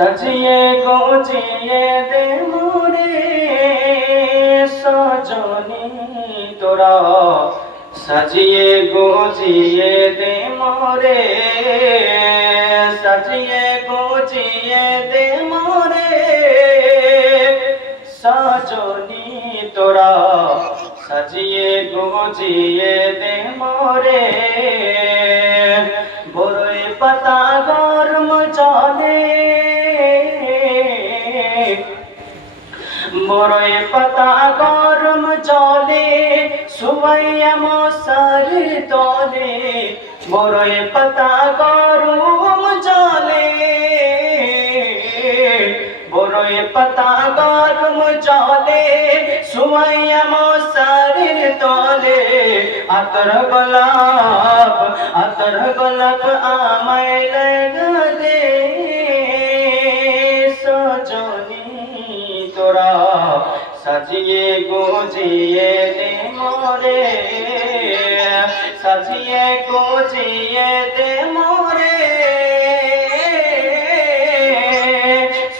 सजिए गुजिए दे मोरे सजनी तोरा सजिए गुजिए दे मोरे सजिए गुजिए दे मोरे सजनी तोरा सजिए गुजिए दे मोरे बरई पाता गरम जले बरई पाता गरम जले शुवाइया मशारिर तले बरई पाता गरम जले बरई पाता गरम जले शुवाइया मशारिर तले आतर गोलाप आमाय लगा दे सजनी तोरा सजिए गुजिए दे मोरे सजिए गुजिए दे मोरे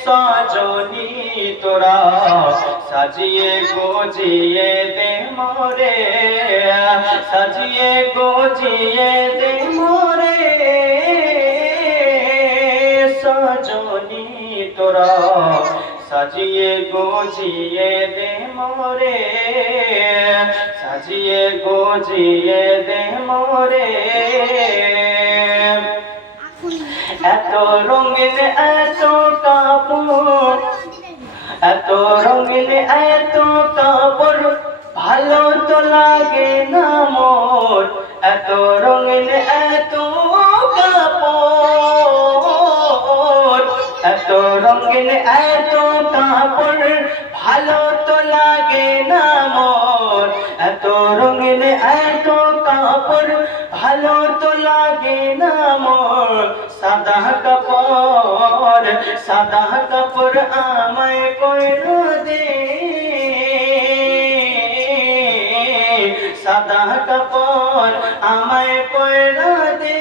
सजनी तोरा सजिए गुजिए दे मोरे सजिए गुजिए दे मोरे सजनी तोरा सजिए गुजिए दे मोरे सजिए गुजिए दे मोरे এত রঙিন এত কাপড় এত রঙিন এত কাপড় ভালো তো লাগে না মোর এত রঙিন এত কাপড় এত রঙিন এত কাপড় ভালো তো লাগে না মোর এত রঙিন এত কাপড় ভালো তো লাগে না মোর সাদা কাপড় আমায় কইরা দে সাদা কাপড় আমায় কইরা দে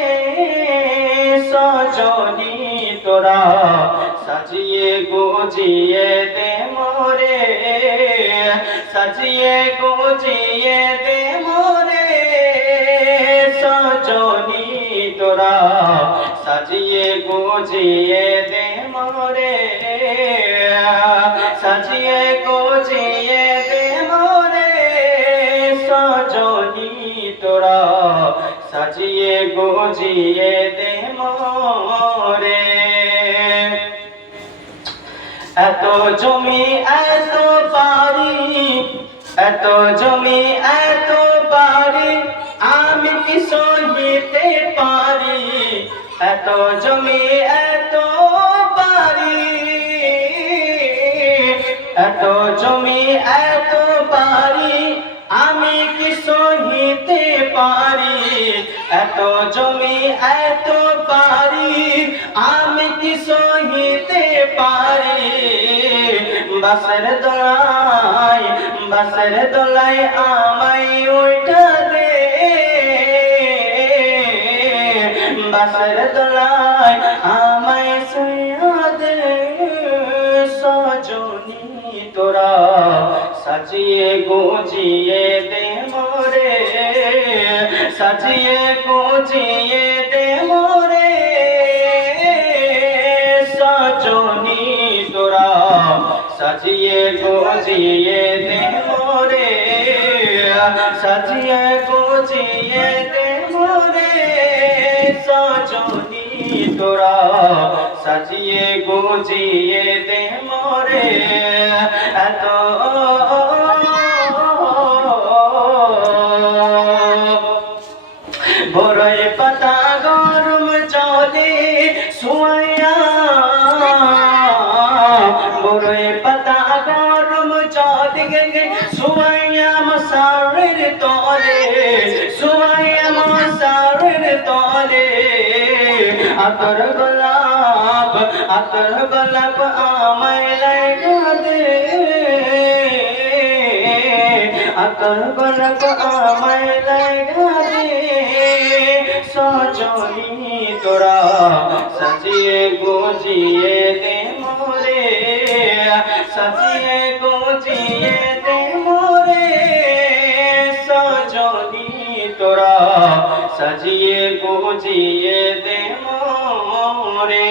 সজনি তোরা সাজিয়ে গুজিয়ে দে মোরে সাজিয়ে গুজিয়ে দে মোরে সজনি তোরা সাজিয়ে গুজিয়ে দে মোরে সাজিয়ে গুজিয়ে দে মোরে সজনি তোরা সাজিয়ে গুজিয়ে দে মোরে এত জমি এত বাড়ি এত জমি এত বাড়ি আমি কি সহিতে পারি এত জমি এত বাড়ি এত জমি এত বাড়ি আমি কি সহিতে পারি এত জমি এত বাড়ি আমি কি সহিতে পারি বাসের দোলায় আমায় উঠা দে বাসের দোলায় আমায় শুইয়া দে সজনি তোরা সাজিয়ে গুজিয়ে দে মোরে সাজিয়ে গুজিয়ে দে মোরে সজনি তোরা সাজিয়ে গুজিয়ে দে মোরে সাজিয়ে গুজিয়ে দে মোরে সজনি তোরা সাজিয়ে গুজিয়ে দে মোরে এত বরই পাতা গরম জলে শুয়াইয়া বরই পাতা গরম জলে শুয়াইয়া মশারির তলে শুয়াইয়া মশারির তলে আতর গোলাপ আমায় লাগা দে আতর গোলাপ আমায় লাগা দে सजनी तोरा सजिए गुजिए दे সাজিয়ে গুজিয়ে দে মোরে সজনী তোরা সাজিয়ে গুজিয়ে দে মোরে